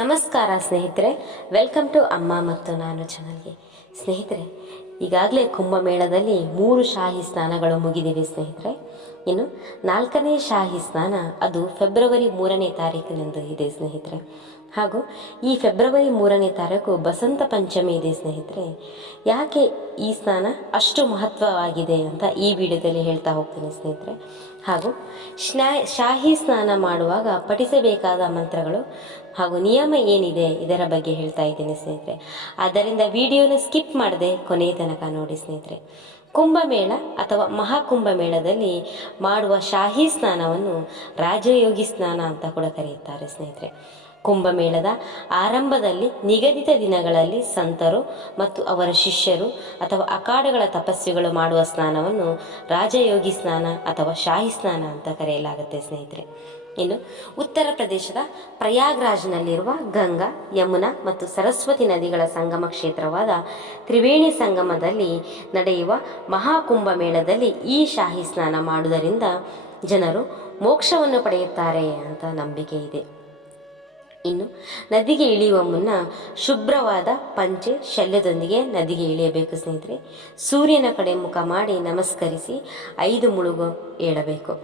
ನಮಸ್ಕಾರ ಸ್ನೇಹಿತರೆ, welcome to ಅಮ್ಮ ಮತ್ತು ನಾನು ಚಾನಲ್ಗೆ. ಸ್ನೇಹಿತರೆ, ಈಗಾಗಲೇ ಕುಂಭಮೇಳದಲ್ಲಿ 3 ಶಾಹಿ ಸ್ನಾನಗಳು ಮುಗಿದಿವೆ ಸ್ನೇಹಿತರೆ. ಇನ್ನು 4ನೇ ಶಾಹಿ ಸ್ನಾನ ಅದು ಫೆಬ್ರವರಿ 3ನೇ ತಾರೀಕಿನಂದು ಇದೆ ಸ್ನೇಹಿತರೆ. ಹಾಗೂ ಈ ಫೆಬ್ರವರಿ 3ನೇ ತಾರೀಕು ಬಸಂತ ಪಂಚಮಿ ಇದೆ ಸ್ನೇಹಿತರೆ. ಯಾಕೆ ಈ ಸ್ನಾನ ಅಷ್ಟು ಮಹತ್ವವಾಗಿದೆ ಅಂತ ಈ ವಿಡಿಯೋದಲ್ಲಿ ಹೇಳ್ತಾ ಹೋಗ್ತೀನಿ ಸ್ನೇಹಿತರೆ. ಹಾಗೂ ಶಾಹಿ ಸ್ನಾನ ಮಾಡುವಾಗ ಪಠಿಸಬೇಕಾದ ಮಂತ್ರಗಳು ಹಾಗೂ ನಿಯಮ ಏನಿದೆ ಇದರ ಬಗ್ಗೆ ಹೇಳ್ತಾ ಇದ್ದೀನಿ ಸ್ನೇಹಿತರೆ. ಆದ್ದರಿಂದ ವಿಡಿಯೋನ ಸ್ಕಿಪ್ ಮಾಡದೆ ಕೊನೆಯ ತನಕ ನೋಡಿ ಸ್ನೇಹಿತರೆ. ಕುಂಭಮೇಳ ಅಥವಾ ಮಹಾಕುಂಭಮೇಳದಲ್ಲಿ ಮಾಡುವ ಶಾಹಿ ಸ್ನಾನವನ್ನು ರಾಜಯೋಗಿ ಸ್ನಾನ ಅಂತ ಕೂಡ ಕರೆಯುತ್ತಾರೆ ಸ್ನೇಹಿತರೆ. ಕುಂಭಮೇಳದ ಆರಂಭದಲ್ಲಿ ನಿಗದಿತ ದಿನಗಳಲ್ಲಿ ಸಂತರು ಮತ್ತು ಅವರ ಶಿಷ್ಯರು ಅಥವಾ ಅಖಾಡಗಳ ತಪಸ್ವಿಗಳು ಮಾಡುವ ಸ್ನಾನವನ್ನು ರಾಜಯೋಗಿ ಸ್ನಾನ ಅಥವಾ ಶಾಹಿ ಸ್ನಾನ ಅಂತ ಕರೆಯಲಾಗುತ್ತೆ ಸ್ನೇಹಿತರೆ. ಇನ್ನು ಉತ್ತರ ಪ್ರದೇಶದ ಪ್ರಯಾಗ್ರಾಜ್ನಲ್ಲಿರುವ ಗಂಗಾ, ಯಮುನಾ ಮತ್ತು ಸರಸ್ವತಿ ನದಿಗಳ ಸಂಗಮ ಕ್ಷೇತ್ರವಾದ ತ್ರಿವೇಣಿ ಸಂಗಮದಲ್ಲಿ ನಡೆಯುವ ಮಹಾಕುಂಭಮೇಳದಲ್ಲಿ ಈ ಶಾಹಿ ಸ್ನಾನ ಮಾಡುವುದರಿಂದ ಜನರು ಮೋಕ್ಷವನ್ನು ಪಡೆಯುತ್ತಾರೆ ಅಂತ ನಂಬಿಕೆ ಇದೆ. ಇನ್ನು ನದಿಗೆ ಇಳಿಯುವ ಮುನ್ನ ಶುಭ್ರವಾದ ಪಂಚೆ ಶಲ್ಯದೊಂದಿಗೆ ನದಿಗೆ ಇಳಿಯಬೇಕು ಸ್ನೇಹಿತರೆ. ಸೂರ್ಯನ ಕಡೆ ಮುಖ ಮಾಡಿ ನಮಸ್ಕರಿಸಿ 5 ಮುಳುಗು ಏಳಬೇಕು.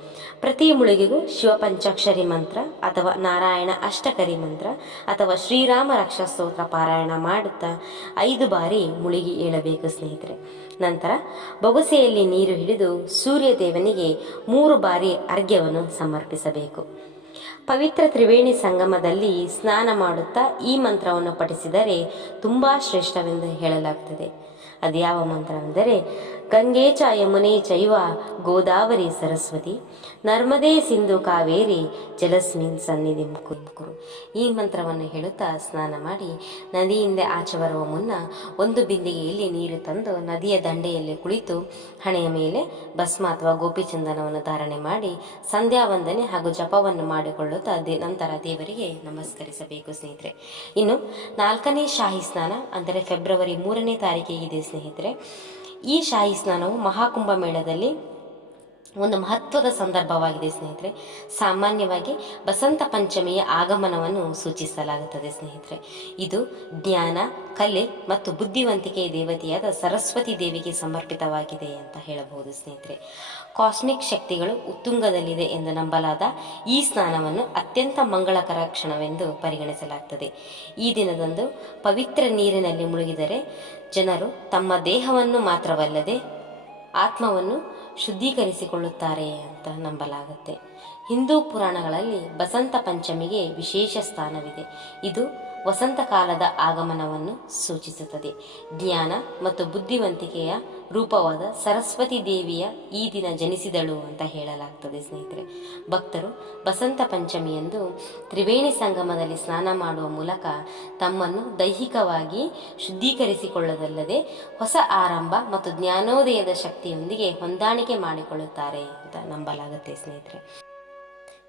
ಪ್ರತಿ ಮುಳುಗಿಗೂ ಶಿವ ಪಂಚಾಕ್ಷರಿ ಮಂತ್ರ ಅಥವಾ ನಾರಾಯಣ ಅಷ್ಟಕರಿ ಮಂತ್ರ ಅಥವಾ ಶ್ರೀರಾಮ ರಕ್ಷಾ ಸ್ತೋತ್ರ ಪಾರಾಯಣ ಮಾಡುತ್ತಾ 5 ಬಾರಿ ಮುಳುಗಿ ಏಳಬೇಕು ಸ್ನೇಹಿತರೆ. ನಂತರ ಬೊಗಸೆಯಲ್ಲಿ ನೀರು ಹಿಡಿದು ಸೂರ್ಯ ದೇವನಿಗೆ 3 ಬಾರಿ ಅರ್ಘ್ಯವನ್ನು ಸಮರ್ಪಿಸಬೇಕು. ಪವಿತ್ರ ತ್ರಿವೇಣಿ ಸಂಗಮದಲ್ಲಿ ಸ್ನಾನ ಮಾಡುತ್ತಾ ಈ ಮಂತ್ರವನ್ನು ಪಠಿಸಿದರೆ ತುಂಬ ಶ್ರೇಷ್ಠವೆಂದು ಹೇಳಲಾಗ್ತದೆ. ಅದ್ಯಾವ ಮಂತ್ರವೆಂದರೆ ಗಂಗೆ ಚ ಯಮುನೆ ಚೈವ ಗೋದಾವರಿ ಸರಸ್ವತಿ ನರ್ಮದೇ ಸಿಂಧು ಕಾವೇರಿ ಜಲಸ್ಮಿನ್ ಸನ್ನಿಧಿಂ ಕುರು. ಈ ಮಂತ್ರವನ್ನು ಹೇಳುತ್ತಾ ಸ್ನಾನ ಮಾಡಿ ನದಿಯಿಂದ ಆಚೆ ಬರುವ ಮುನ್ನ 1 ಬಿಂದಿಗೆಯಲ್ಲಿ ನೀರು ತಂದು ನದಿಯ ದಂಡೆಯಲ್ಲಿ ಕುಳಿತು ಹಣೆಯ ಮೇಲೆ ಭಸ್ಮ ಅಥವಾ ಗೋಪಿಚಂದನವನ್ನು ಧಾರಣೆ ಮಾಡಿ ಸಂಧ್ಯಾ ವಂದನೆ ಹಾಗೂ ಜಪವನ್ನು ಮಾಡಿಕೊಳ್ಳುತ್ತಾ ನಂತರ ದೇವರಿಗೆ ನಮಸ್ಕರಿಸಬೇಕು ಸ್ನೇಹಿತರೆ. ಇನ್ನು 4ನೇ ಶಾಹಿ ಸ್ನಾನ ಅಂದರೆ ಫೆಬ್ರವರಿ 3ನೇ ತಾರೀಕಿಗೆ ಸ್ನೇಹಿತರೆ. ಈ ಶಾಹಿ ಸ್ನಾನವು ಮಹಾಕುಂಭಮೇಳದಲ್ಲಿ ಒಂದು ಮಹತ್ವದ ಸಂದರ್ಭವಾಗಿದೆ ಸ್ನೇಹಿತರೆ. ಸಾಮಾನ್ಯವಾಗಿ ಬಸಂತ ಪಂಚಮಿಯ ಆಗಮನವನ್ನು ಸೂಚಿಸಲಾಗುತ್ತದೆ ಸ್ನೇಹಿತರೆ. ಇದು ಜ್ಞಾನ, ಕಲೆ ಮತ್ತು ಬುದ್ಧಿವಂತಿಕೆಯ ದೇವತೆಯಾದ ಸರಸ್ವತಿ ದೇವಿಗೆ ಸಮರ್ಪಿತವಾಗಿದೆ ಅಂತ ಹೇಳಬಹುದು ಸ್ನೇಹಿತರೆ. ಕಾಸ್ಮಿಕ್ ಶಕ್ತಿಗಳು ಉತ್ತುಂಗದಲ್ಲಿದೆ ಎಂದು ನಂಬಲಾದ ಈ ಸ್ನಾನವನ್ನು ಅತ್ಯಂತ ಮಂಗಳಕರ ಕ್ಷಣವೆಂದು ಪರಿಗಣಿಸಲಾಗುತ್ತದೆ. ಈ ದಿನದಂದು ಪವಿತ್ರ ನೀರಿನಲ್ಲಿ ಮುಳುಗಿದರೆ ಜನರು ತಮ್ಮ ದೇಹವನ್ನು ಮಾತ್ರವಲ್ಲದೆ ಆತ್ಮವನ್ನು ಶುದ್ಧೀಕರಿಸಿಕೊಳ್ಳುತ್ತಾರೆ ಅಂತ ನಂಬಲಾಗುತ್ತೆ. ಹಿಂದೂ ಪುರಾಣಗಳಲ್ಲಿ ಬಸಂತ ಪಂಚಮಿಗೆ ವಿಶೇಷ ಸ್ಥಾನವಿದೆ. ಇದು ವಸಂತ ಕಾಲದ ಆಗಮನವನ್ನು ಸೂಚಿಸುತ್ತದೆ. ಜ್ಞಾನ ಮತ್ತು ಬುದ್ಧಿವಂತಿಕೆಯ ರೂಪವಾದ ಸರಸ್ವತಿ ದೇವಿಯ ಈ ದಿನ ಜನಿಸಿದಳು ಅಂತ ಹೇಳಲಾಗ್ತದೆ ಸ್ನೇಹಿತರೆ. ಭಕ್ತರು ಬಸಂತ ಪಂಚಮಿಯಂದು ತ್ರಿವೇಣಿ ಸಂಗಮದಲ್ಲಿ ಸ್ನಾನ ಮಾಡುವ ಮೂಲಕ ತಮ್ಮನ್ನು ದೈಹಿಕವಾಗಿ ಶುದ್ಧೀಕರಿಸಿಕೊಳ್ಳದಲ್ಲದೆ ಹೊಸ ಆರಂಭ ಮತ್ತು ಜ್ಞಾನೋದಯದ ಶಕ್ತಿಯೊಂದಿಗೆ ಹೊಂದಾಣಿಕೆ ಮಾಡಿಕೊಳ್ಳುತ್ತಾರೆ ಅಂತ ನಂಬಲಾಗುತ್ತೆ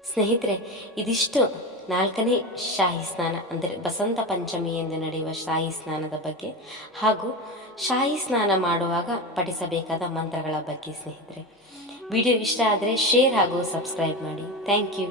ಸ್ನೇಹಿತರೆ. ಇದಿಷ್ಟು 4ನೇ ಶಾಹಿ ಸ್ನಾನ ಅಂದರೆ ಬಸಂತ ಪಂಚಮಿ ಎಂದು ನಡೆಯುವ ಶಾಹಿ ಸ್ನಾನದ ಬಗ್ಗೆ ಹಾಗೂ ಶಾಹಿ ಸ್ನಾನ ಮಾಡುವಾಗ ಪಠಿಸಬೇಕಾದ ಮಂತ್ರಗಳ ಬಗ್ಗೆ ಸ್ನೇಹಿತರೆ. ವಿಡಿಯೋ ಇಷ್ಟ ಆದರೆ ಶೇರ್ ಹಾಗೂ ಸಬ್ಸ್ಕ್ರೈಬ್ ಮಾಡಿ. Thank you.